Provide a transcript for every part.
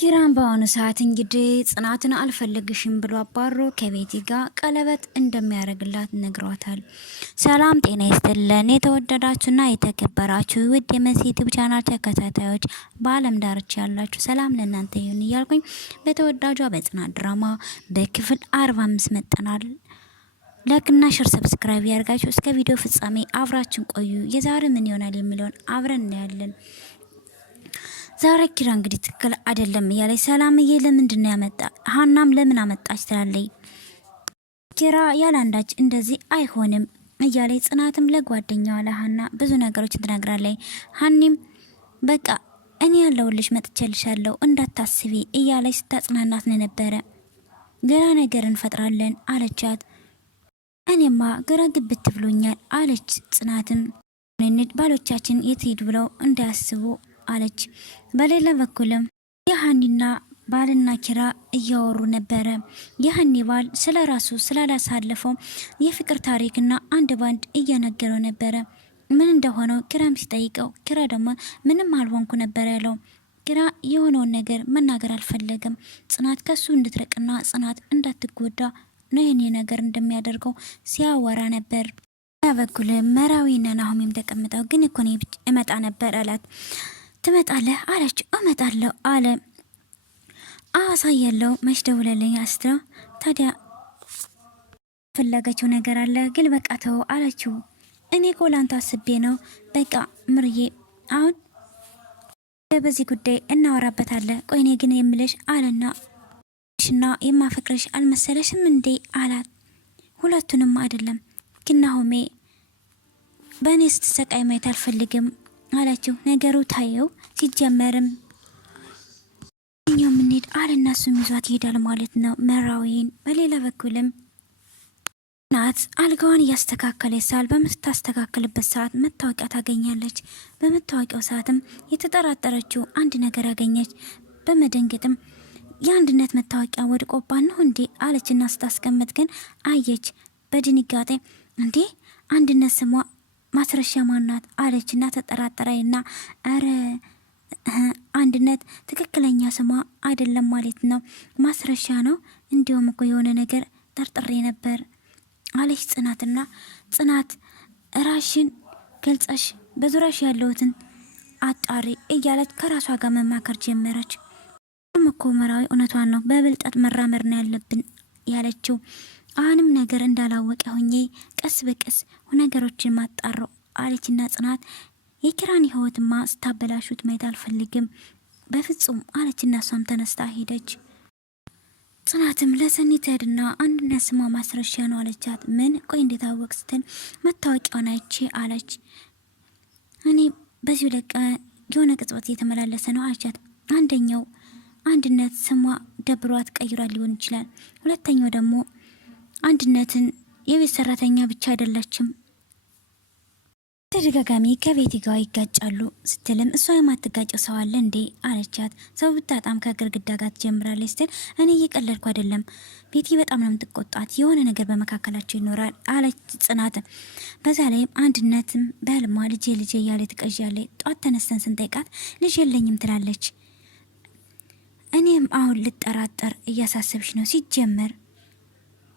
ኪራን በአሁኑ ሰዓት እንግዲህ ጽናትን አልፈልግሽም ብሎ አባሮ ከቤቲ ጋር ቀለበት እንደሚያደርግላት ነግሯታል። ሰላም ጤና ይስጥልን የተወደዳችሁና የተከበራችሁ ውድ የመሲ ዩቲዩብ ቻናል ተከታታዮች በአለም ዳርቻ ያላችሁ ሰላም ለእናንተ ይሁን እያልኩኝ በተወዳጇ በጽናት ድራማ በክፍል 45 መጠናል። ላይክና ሼር ሰብስክራይብ ያርጋችሁ እስከ ቪዲዮ ፍጻሜ አብራችን ቆዩ። የዛሬ ምን ይሆናል የሚለውን አብረን እናያለን። ዛሬ ኪራ እንግዲህ ትክክል አይደለም እያለች ሰላምዬ ለምንድን ነው ያመጣ ሀናም ለምን አመጣች ትላለች። ኪራ ያላንዳች እንደዚህ አይሆንም እያለች ጽናትም ለጓደኛዋ ለሀና ብዙ ነገሮችን ትነግራለች። ሀኒም በቃ እኔ ያለውልሽ መጥቼልሻለሁ እንዳታስቢ እያለች ስታጽናናት ነበረ። ሌላ ነገር እንፈጥራለን አለቻት። እኔማ ግራ ግብት ብሎኛል አለች ጽናትም ባሎቻችን የት ሄዱ ብለው እንዳያስቡ አለች። በሌላ በኩልም የሀኒና ባልና ኪራ እያወሩ ነበረ። የሀኒ ባል ስለ ራሱ ስላላሳለፈው የፍቅር ታሪክና አንድ ባንድ እየነገረው ነበረ። ምን እንደሆነው ኪራም ሲጠይቀው ኪራ ደግሞ ምንም አልሆንኩ ነበር ያለው። ኪራ የሆነውን ነገር መናገር አልፈለገም። ጽናት ከሱ እንድትርቅና ጽናት እንዳትጎዳ ነው ይህን ነገር እንደሚያደርገው ሲያወራ ነበር። በኩል መራዊና ናሆሚም ተቀምጠው ግን እኮ እኔ እመጣ ነበር አላት። ትመጣለህ አለች። እመጣለሁ አለ። አሳያለሁ መች ደውለልኝ አስትራ ታዲያ ፈለገችው ነገር አለ ግን በቃ ተው አለችው። እኔ ኮላንታ አስቤ ነው በቃ ምርዬ አሁን በዚህ ጉዳይ እናወራበታለን። ቆይኔ ግን የምልሽ አለና ሽና የማፈቅርሽ አልመሰለሽም እንዴ አላት። ሁለቱንም አይደለም ግን ናሆሜ በእኔ ስትሰቃይ ማየት አልፈልግም አላችሁ። ነገሩ ታየው ሲጀመርም እኛው ምንሄድ አለናሱም ይዟት ይሄዳል ማለት ነው መራዊን። በሌላ በኩልም ናት አልጋዋን እያስተካከለች ሳል በምታስተካከልበት ሰዓት መታወቂያ ታገኛለች። በመታወቂያው ሰዓትም የተጠራጠረችው አንድ ነገር ያገኘች። በመደንገጥም የአንድነት መታወቂያ ወድቆባት ነው እንዴ አለችና ስታስቀምጥ ግን አየች። በድንጋጤ እንዴ አንድነት ስሟ ማስረሻ ማናት አለችና ተጠራጠረይና አረ አንድነት ትክክለኛ ስሟ አይደለም ማለት ነው ማስረሻ ነው። እንዲሁም እኮ የሆነ ነገር ጠርጥሬ ነበር አለች ጽናትና ጽናት ራሽን ገልጸሽ በዙሪያሽ ያለውትን አጣሪ እያለች ከራሷ ጋር መማከር ጀመረች። እኮ መራዊ እውነቷን ነው በብልጠት መራመር ነው ያለብን ያለችው። አሁንም ነገር እንዳላወቀ ሆኜ ቀስ በቀስ ነገሮችን ማጣራው አለችና ጽናት የኪራን ህይወትማ ስታበላሹት ማየት አልፈልግም በፍጹም አለችና እሷም ተነስታ ሄደች። ጽናትም ለሰኒ ትሄድና አንድነት ስሟ ማስረሻ ነው አለቻት። ምን ቆይ እንዴት አወቅ ስትል መታወቂያውን አይቼ አለች። እኔ በዚሁ ለቀ የሆነ ቅጽበት እየተመላለሰ ነው አለቻት። አንደኛው አንድነት ስሟ ደብሯት ቀይሯል ሊሆን ይችላል። ሁለተኛው ደግሞ አንድነትን የቤት ሰራተኛ ብቻ አይደለችም ተደጋጋሚ ከቤቲ ጋር ይጋጫሉ ስትልም እሷ የማትጋጨው ሰው አለ እንዴ አለቻት። ሰው ብታጣም ከግርግዳ ጋር ትጀምራለች ስትል እኔ እየቀለድኩ አይደለም ቤቲ በጣም ነው የምትቆጣት የሆነ ነገር በመካከላቸው ይኖራል አለች ጽናት። በዛ ላይም አንድነትም በህልሟ ልጄ እያለ ትቀዣለች። ጧት ተነስተን ስንጠይቃት ልጅ የለኝም ትላለች። እኔም አሁን ልጠራጠር እያሳሰብሽ ነው ሲጀመር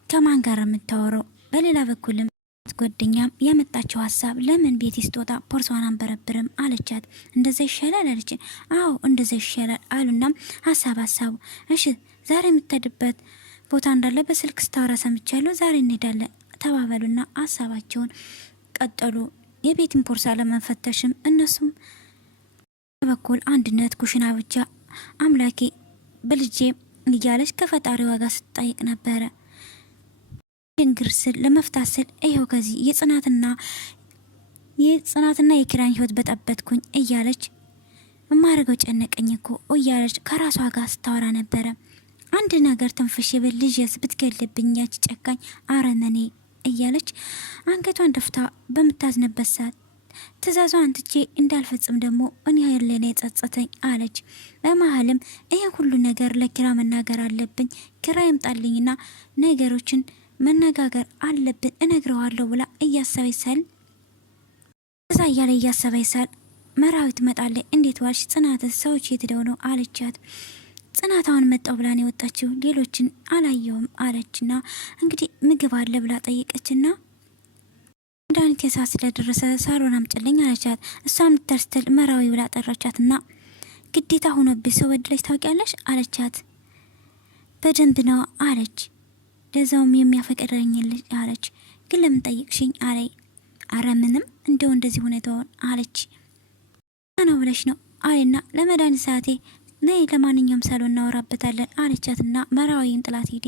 ከማን ጋር የምታወራው? በሌላ በኩልም ጓደኛም ያመጣችው ሀሳብ ለምን ቤት ስትወጣ ፖርሷን አንበረብርም አለቻት። እንደዛ ይሻላል አለች። አዎ እንደዛ ይሻላል አሉና ሀሳቡ እሺ ዛሬ የምትሄድበት ቦታ እንዳለ በስልክ ስታወራ ሰምቻለሁ ዛሬ እንሄዳለን ተባበሉና ሀሳባቸውን ቀጠሉ። የቤትን ፖርሳ ለመፈተሽም እነሱም በኩል አንድነት ኩሽና ብቻ አምላኬ በልጄ እያለች ከፈጣሪዋ ጋር ስትጠይቅ ነበረ። እንግርስል ለመፍታት ስል ይሄው ከዚህ የጽናትና የኪራን ህይወት በጠበጥኩኝ እያለች እማረገው ጨነቀኝ እኮ እያለች ከራሷ ጋር ስታወራ ነበረ። አንድ ነገር ትንፍሽ ብል ልጅስ ብትገልብኝ ያች ጨካኝ አረመኔ እያለች አንገቷን ደፍታ በምታዝነበት ሰዓት ትእዛዟን ትቼ እንዳልፈጽም ደግሞ እኔ ያለኔ ጸጸተኝ አለች። በመሀልም ይሄ ሁሉ ነገር ለኪራ መናገር አለብኝ ኪራ ይምጣልኝና ነገሮችን መነጋገር አለብን እነግረዋለሁ ብላ እያሰበይሳል እዛ እያለ እያሰበይሳል መራዊት መጣለች። እንዴት ዋልሽ ጽናት ሰዎች የትደው ነው አለቻት። ጽናታውን መጣው ብላን የወጣችው ሌሎችን አላየውም አለችና እንግዲህ ምግብ አለ ብላ ጠየቀችና መድኃኒት የሰዓት ስለደረሰ ሳሎን አምጪልኝ አለቻት። እሷም ልትርስትል መራዊ ብላ ጠራቻትና ግዴታ ሆኖብሽ ሰው በድለሽ ታውቂያለሽ አለቻት። በደንብ ነው አለች። ለዛውም የሚያፈቅረኝ ልጅ አለች። ግን ለምን ጠይቅሽኝ አለይ። አረ ምንም እንደው እንደዚህ ሁኔታውን አለች። ነው ብለሽ ነው አለና ለመድኃኒት ሰዓቴ ነይ ለማንኛውም ሳሎን እናወራበታለን አለቻትና መራዊን ጥላት ሄደ።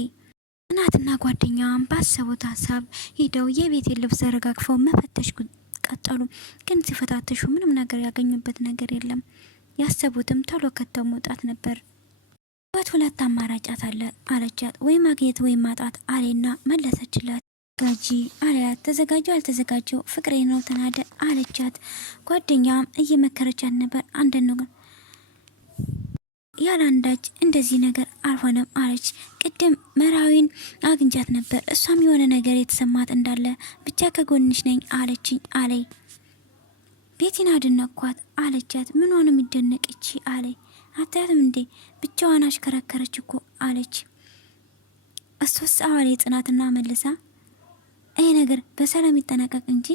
ጽናትና ጓደኛዋን ባሰቡት ሀሳብ ሄደው የቤቴን ልብስ ዘረጋግፈው መፈተሽ ቀጠሉ። ግን ሲፈታተሹ ምንም ነገር ያገኙበት ነገር የለም። ያሰቡትም ቶሎ ከተው መውጣት ነበር። ሁለት አማራጫት አለ አለቻት። ወይ ማግኘት ወይ ማጣት አለና መለሰችላት። ጋጂ አለያት። ተዘጋጁ አልተዘጋጀው ፍቅሬ ነው ተናደ አለቻት። ጓደኛም እየመከረቻት ነበር። አንድ ነገር ያላንዳች እንደዚህ ነገር አልሆነም አለች። ቅድም መራዊን አግኝቻት ነበር። እሷም የሆነ ነገር የተሰማት እንዳለ ብቻ ከጎንሽ ነኝ አለችኝ አለይ። ቤቲን አደነኳት አለቻት። ምን ሆነ የሚደነቅቺ አለይ። አታያትም እንዴ ብቻዋን አሽከረከረች እኮ አለች። እሷስ አዋሌ ጽናትና መልሳ ይሄ ነገር በሰላም ይጠናቀቅ እንጂ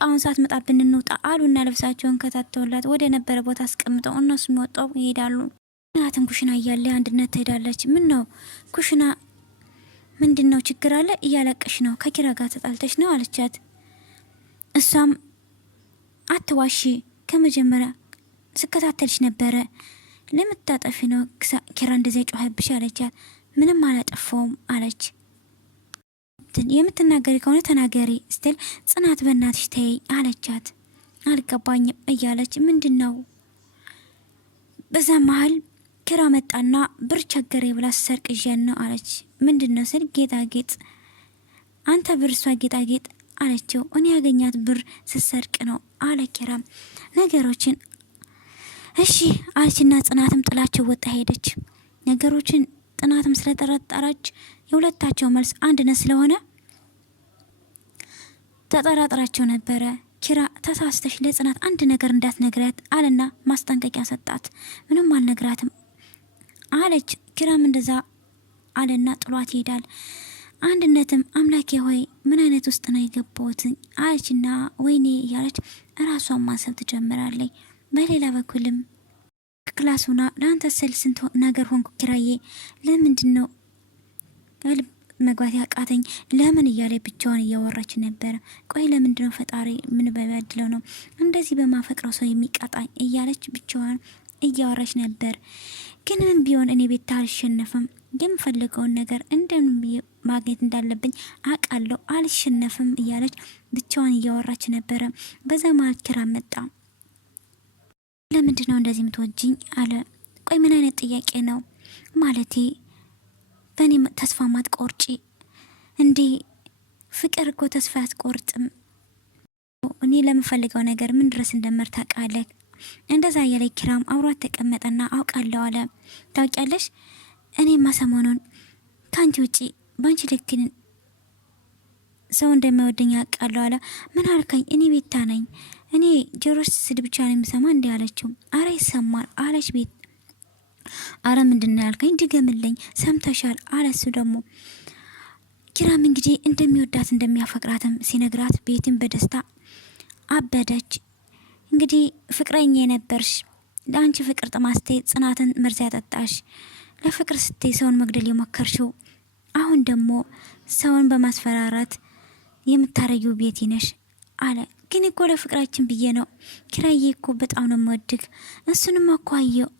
አሁን ሰዓት መጣብን እንውጣ አሉና ልብሳቸውን ከታተውላት ወደ ነበረ ቦታ አስቀምጠው እነሱ የሚወጣው ይሄዳሉ። ጽናትን ኩሽና እያለ አንድነት ትሄዳለች። ምን ነው ኩሽና ምንድነው ችግር አለ? እያለቀሽ ነው ከኪራ ጋር ተጣልተሽ ነው አለቻት። እሷም አትዋሺ ከመጀመሪያ ስከታተልሽ ነበረ ለምታጠፊ ነው ኪራ እንደዚህ ጮኸብሽ አለቻት። ምንም አላጠፋውም አለች። የምትናገሪ ከሆነ ተናገሪ ስትል ጽናት በእናትሽ ተይ አለቻት። አልገባኝም እያለች ምንድነው? በዛ መሀል ኪራ መጣና ብር ቸገሬ ብላ ሰርቅ ይዤን ነው አለች። ምንድነው ስል ጌጣጌጥ። አንተ ብር እሷ ጌጣጌጥ አለችው። እኔ ያገኛት ብር ስሰርቅ ነው አለ ኪራ። ነገሮችን እሺ አለችና ጽናትም ጥላቸው ወጣ ሄደች። ነገሮችን ጽናትም ስለጠረጠረች የሁለታቸው መልስ አንድነት ስለሆነ ተጠራጥራቸው ነበረ። ኪራ ተሳስተሽ ለጽናት አንድ ነገር እንዳትነግሪያት አለና ማስጠንቀቂያ ሰጣት። ምንም አልነግራትም አለች። ኪራም እንደዛ አለና ጥሏት ይሄዳል። አንድነትም አምላኬ ሆይ ምን አይነት ውስጥ ነው የገባሁት አለችና ወይኔ እያለች እራሷን ማሰብ ትጀምራለች። በሌላ በኩልም ክላሱና ለአንተ ስል ስንት ነገር ሆንኩ ኪራዬ፣ ለምንድን ነው መግባት ያቃተኝ ለምን እያለ ብቻዋን እያወራች ነበረ። ቆይ ለምንድን ነው ፈጣሪ ምን በበድለው ነው እንደዚህ በማፈቅረው ሰው የሚቃጣኝ እያለች ብቻዋን እያወራች ነበር። ግን ምን ቢሆን እኔ ቤት አልሸነፍም፣ የምፈልገውን ነገር እንደምን ማግኘት እንዳለብኝ አውቃለሁ፣ አልሸነፍም እያለች ብቻዋን እያወራች ነበረ። በዛ ማለት ኪራ መጣ። ለምንድን ነው እንደዚህ የምትወጂኝ አለ። ቆይ ምን አይነት ጥያቄ ነው? ማለቴ በእኔ ተስፋ ማትቆርጪ እንዴ? ፍቅር እኮ ተስፋ አትቆርጥም። እኔ ለምፈልገው ነገር ምን ድረስ እንደመርታ ቃለክ እንደዛ እያለ ኪራም አውሯት ተቀመጠና አውቃለሁ አለ። ታውቂያለሽ እኔማ ሰሞኑን ከአንቺ ውጪ ባንቺ ልክን ሰው እንደማይወደኝ አውቃለሁ አለ። ምን አልከኝ? እኔ ቤታ ነኝ። እኔ ጆሮሽ ስድብ ብቻ ነው የሚሰማ እንዴ አለችው። አረ ይሰማል አለች ቤት። አረ ምንድን ነው ያልከኝ? ድገምልኝ። ሰምተሻል አለሱ ደግሞ። ኪራም እንግዲህ እንደሚወዳት እንደሚያፈቅራትም ሲነግራት ቤትን በደስታ አበደች። እንግዲህ ፍቅረኛ የነበርሽ ለአንቺ ፍቅር ጥማስቴ ጽናትን መርዝ ያጠጣሽ፣ ለፍቅር ስቴ ሰውን መግደል የሞከርሽው፣ አሁን ደግሞ ሰውን በማስፈራራት የምታረጊው ቤቲ ነሽ አለ። ግን እኮ ለፍቅራችን ብዬ ነው ኪራዬ እኮ በጣም ነው የምወድግ። እሱንም እኮ አየው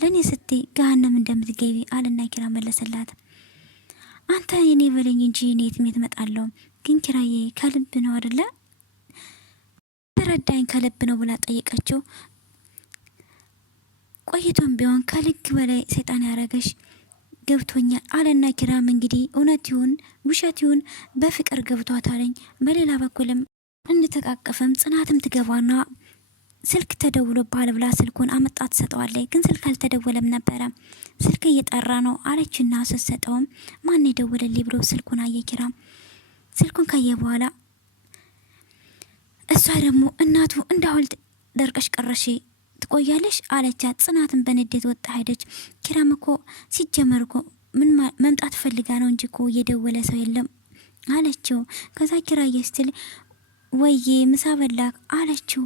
ለእኔ ስቴ ገሃነም እንደምትገቢ አለና ኪራ መለሰላት። አንተ የኔ በለኝ እንጂ እኔ የትም እመጣለሁ። ግን ኪራዬ ከልብ ነው አይደለ? ተረዳኝ ከልብ ነው ብላ ጠየቀችው። ቆይቶም ቢሆን ከልክ በላይ ሰይጣን ያረገሽ ገብቶኛል አለና ኪራም እንግዲህ እውነት ይሁን ውሸት ይሁን በፍቅር ገብቷታለኝ። በሌላ በኩልም እንተቃቀፈም ጽናትም ትገባና ስልክ ተደውሎ ባለ ብላ ስልኩን አመጣ ትሰጠዋለች። ግን ስልክ አልተደወለም ነበረ። ስልክ እየጠራ ነው አለችና ስትሰጠውም ማን የደወለልኝ ብሎ ስልኩን አየ ኪራም። ስልኩን ካየ በኋላ እሷ ደግሞ እናቱ እንዳውል ደርቀሽ ቀረሽ ትቆያለሽ አለቻት። ጽናትን በንዴት ወጣ ሄደች። ኪራም እኮ ሲጀመር እኮ ምን መምጣት ፈልጋ ነው እንጂ እኮ እየደወለ ሰው የለም አለችው። ከዛ ኪራዬ ስትል ወይዬ ምሳ በላክ አለችው።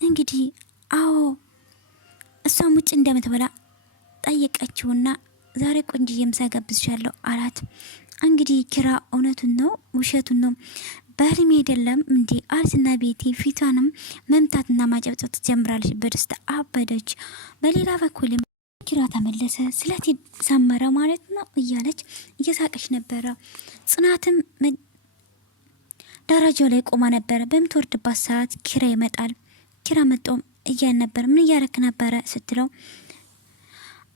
እንግዲህ አዎ እሷም ውጭ እንደምትበላ ጠየቀችውና ዛሬ ቆንጅዬ ምሳ ጋብዝሻለሁ አላት። እንግዲህ ኪራ እውነቱን ነው ውሸቱን ነው በህልሜ አይደለም እንዴ አልስና ቤቲ ፊቷንም መምታትና ማጨብጨብ ትጀምራለች። በደስታ አበደች። በሌላ በኩልም ኪራ ተመለሰ። ስለት ሰመረ ማለት ነው እያለች እየሳቀች ነበረ። ጽናትም ደረጃው ላይ ቆማ ነበረ። በምትወርድባት ሰዓት ኪራ ይመጣል። ኪራ መጦም እያል ነበር። ምን እያረክ ነበረ ስትለው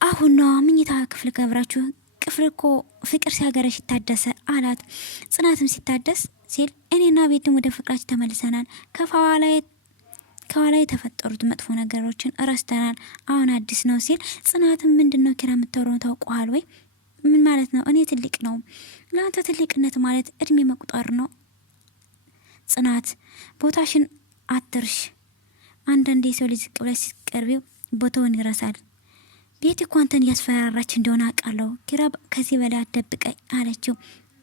አሁን ነው ምኝታ ክፍል ገብራችሁ ክፍል እኮ ፍቅር ሲያገረሽ ይታደሰ አላት። ጽናትም ሲታደስ ሲል እኔና ቤትም ወደ ፍቅራችን ተመልሰናል። ከኋላ የተፈጠሩት መጥፎ ነገሮችን እረስተናል። አሁን አዲስ ነው ሲል ጽናትም ምንድነው ኪራ የምታወራው ታውቀዋል ወይ? ምን ማለት ነው? እኔ ትልቅ ነው ለአንተ ትልቅነት ማለት እድሜ መቁጠር ነው። ጽናት ቦታሽን አትርሽ። አንዳንዴ የሰው ልጅ ዝቅ ብለሽ ሲቀርቢው ቦታውን ይረሳል። ቤት እኮ አንተን እያስፈራራች እንደሆነ አውቃለሁ። ኪራ ከዚህ በላይ አትደብቀኝ አለችው።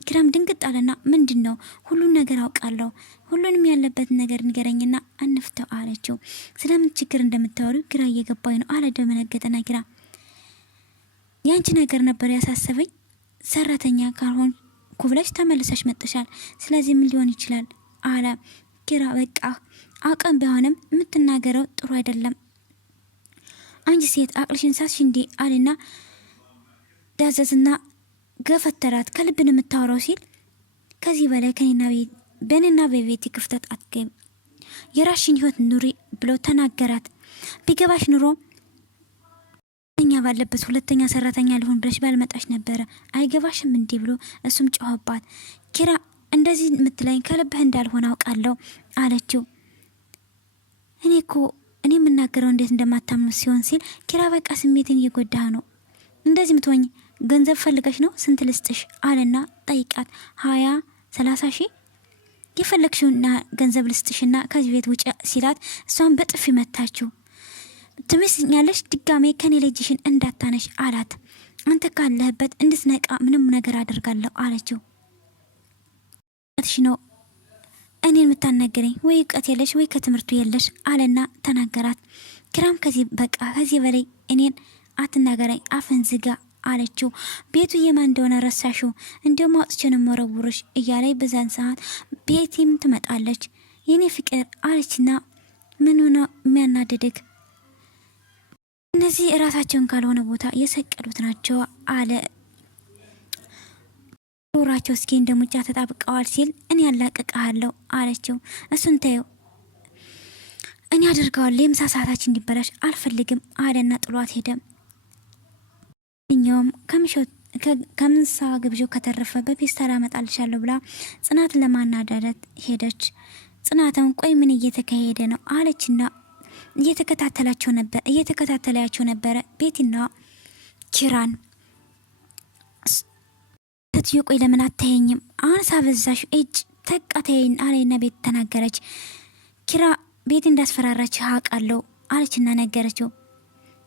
ኪራም ድንግጥ አለና ምንድን ነው? ሁሉን ነገር አውቃለሁ። ሁሉንም ያለበትን ነገር ንገረኝና አንፍተው አለችው። ስለምን ችግር እንደምታወሩ ግራ እየገባኝ ነው አለ። ደመነገጠና ኪራ ያንቺ ነገር ነበር ያሳሰበኝ። ሰራተኛ ካልሆን ኩብለሽ ተመልሰሽ መጥሻል። ስለዚህ ምን ሊሆን ይችላል አለ ኪራ። በቃ አውቀን ቢሆንም የምትናገረው ጥሩ አይደለም። አንቺ ሴት አቅልሽን ሳትሽ እንዴ አለና ዳዘዝና ገፈተራት። ከልብን የምታወራው ሲል ከዚህ በላይ በእኔና በቤቴ ክፍተት አትገቢ፣ የራሽን ህይወት ኑሪ ብሎ ተናገራት። ቢገባሽ ኑሮ እኛ ባለበት ሁለተኛ ሰራተኛ ሊሆን ብለሽ ባልመጣሽ ነበረ። አይገባሽም እንዴ ብሎ እሱም ጮኸባት። ኪራ እንደዚህ የምትለኝ ከልብህ እንዳልሆነ አውቃለሁ አለችው። እኔ የምናገረው እንዴት እንደማታምኑ ሲሆን ሲል ኪራ በቃ ስሜትን እየጎዳህ ነው እንደዚህ ምትሆኝ ገንዘብ ፈልገሽ ነው? ስንት ልስጥሽ አለና ጠይቃት። 20-30 ሺህ የፈለግሽውና ገንዘብ ልስጥሽና ከዚህ ቤት ውጭ ሲላት እሷን በጥፊ መታችው። ትመስኛለሽ ድጋሜ ከኔ ልጅሽን እንዳታነሽ አላት። አንተ ካለህበት እንድትነቃ ምንም ነገር አደርጋለሁ አለችው። ነው እኔን የምታናገረኝ ወይ እውቀት የለሽ ወይ ከትምህርቱ የለሽ አለና ተናገራት። ኪራም ከዚህ በላይ እኔን አትናገረኝ አፍን ዝጋ አለችው። ቤቱ የማን እንደሆነ ረሳሽው? እንዲሁም አውጥቼን መረውርሽ እያለይ በዛን ሰዓት ቤቲም ትመጣለች። የኔ ፍቅር አለችና ምን ሆነ የሚያናድድክ? እነዚህ እራሳቸውን ካልሆነ ቦታ የሰቀሉት ናቸው አለ። ሮራቸው እስኪ እንደሙጫ ተጣብቀዋል ሲል እኔ ያላቀቀሃለሁ አለችው። እሱን ተይው እኔ አደርጋለሁ። የምሳ ሰዓታችን እንዲበላሽ አልፈልግም አለና ጥሏት ሄደ። እኛውም ከምሳ ግብዣው ከተረፈ በፔስታል አመጣልሻለሁ ብላ ጽናትን ለማናዳረት ሄደች። ጽናትን ቆይ ምን እየተካሄደ ነው አለችና እየተከታተላቸው ነበረ ቤቲና ኪራን። ትዩ ቆይ ለምን አታየኝም? አሁን ሳበዛሽ እጅ ተቃተይን አለና ቤት ተናገረች። ኪራ ቤት እንዳስፈራራች አውቃለሁ አለችና ነገረችው።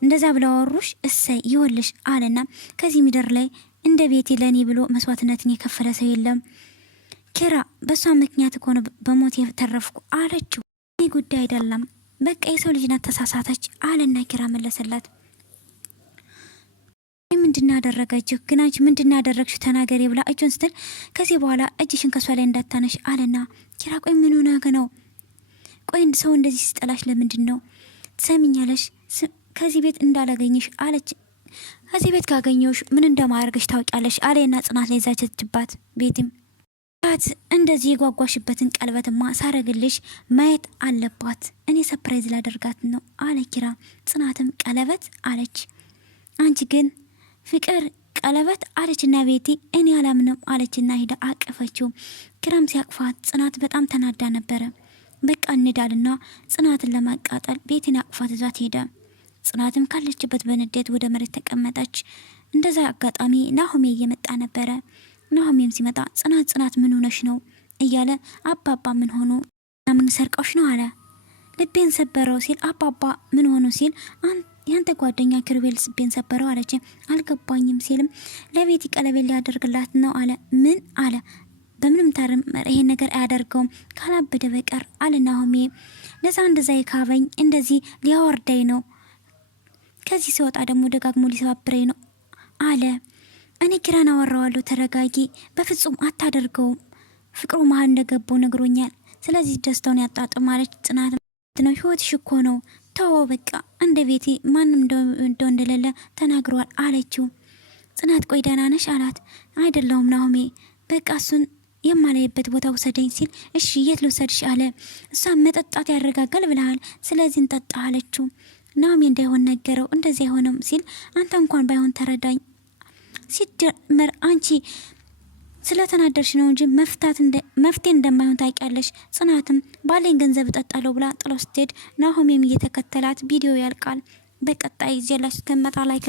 እንደዛ ብለው አወሩሽ? እሰይ ይወልሽ አለና ከዚህ ምድር ላይ እንደ ቤቴ ለኔ ብሎ መስዋዕትነትን የከፈለ ሰው የለም። ኪራ በሷ ምክንያት ሆነ በሞት የተረፍኩ አለችው። ይህ ጉዳይ አይደለም በቃ የሰው ልጅ ናት ተሳሳተች አለና ኪራ መለሰላት። ምንድን ያደረገችው ግን አንቺ ምንድን ያደረግሽው ተናገሪ ብላ እጁን ስትል ከዚህ በኋላ እጅሽን ከሷ ላይ እንዳታነሽ አለና ኪራ ቆይ ምን ሆነ ነው? ቆይ ሰው እንደዚህ ሲጠላሽ ለምንድን ነው? ትሰሚኛለሽ ከዚህ ቤት እንዳላገኝሽ አለች። ከዚህ ቤት ካገኘሽ ምን እንደማያርግሽ ታውቂያለሽ አለና ጽናት ላይ ዛቸችባት። ቤትም እንደዚህ የጓጓሽበትን ቀለበትማ ሳረግልሽ ማየት አለባት። እኔ ሰርፕራይዝ ላደርጋት ነው አለ ኪራ። ጽናትም ቀለበት አለች። አንቺ ግን ፍቅር ቀለበት አለችና ቤቲ እኔ አላምንም አለችና ሄዳ አቀፈችው። ኪራም ሲያቅፋት ጽናት በጣም ተናዳ ነበረ። በቃ እንዳልና ጽናትን ለማቃጠል ቤቲን አቅፋት ይዟት ሄደ። ጽናትም ካለችበት በንዴት ወደ መሬት ተቀመጠች። እንደዛ አጋጣሚ ናሆሜ እየመጣ ነበረ። ናሆሜም ሲመጣ ጽናት ምን ሆነሽ ነው እያለ አባባ ምን ሆኑ ምን ሰርቀውሽ ነው አለ። ልቤን ሰበረው ሲል አባባ ምን ሆኖ ሲል ያንተ ጓደኛ ኪሩቤል ልቤን ሰበረው አለች። አልገባኝም ሲልም ለቤቲ ቀለበት ሊያደርግላት ነው አለ። ምን አለ? በምንም ተርም ይሄን ነገር አያደርገውም ካላበደ በቀር አለ ናሆሜ። ለዛ እንደዛ ይካበኝ እንደዚህ ሊያወርደኝ ነው፣ ከዚህ ሲወጣ ደግሞ ደጋግሞ ሊሰባብረኝ ነው አለ። እኔ ኪራን አወራዋለሁ፣ ተረጋጊ፣ በፍጹም አታደርገውም፣ ፍቅሩ መሀል እንደገባው ነግሮኛል። ስለዚህ ደስታውን ያጣጥም አለች ጽናት። ነው ህይወትሽ እኮ ነው፣ ተው በቃ እንደ ቤቲ ማንም እንደሌለ ተናግሯል አለችው። ጽናት ቆይ ደህና ነሽ አላት። አይደለሁም ናሆሜ፣ በቃ እሱን የማላይበት ቦታ ውሰደኝ ሲል እሺ የት ልውሰድሽ አለ። እሷ መጠጣት ያረጋጋል ብለሃል፣ ስለዚህ እንጠጣ አለችው። ናሆሜ እንዳይሆን ነገረው። እንደዚህ አይሆንም ሲል አንተ እንኳን ባይሆን ተረዳኝ፣ ሲጀመር አንቺ ስለተናደርሽ ነው እንጂ መፍትሄ እንደማይሆን ታውቂያለሽ። ጽናትም ባለኝ ገንዘብ እጠጣለሁ ብላ ጥለው ስትሄድ ናሆሜም እየተከተላት ቪዲዮ ያልቃል። በቀጣይ ይዤላችሁ እስከመጣ ላይክ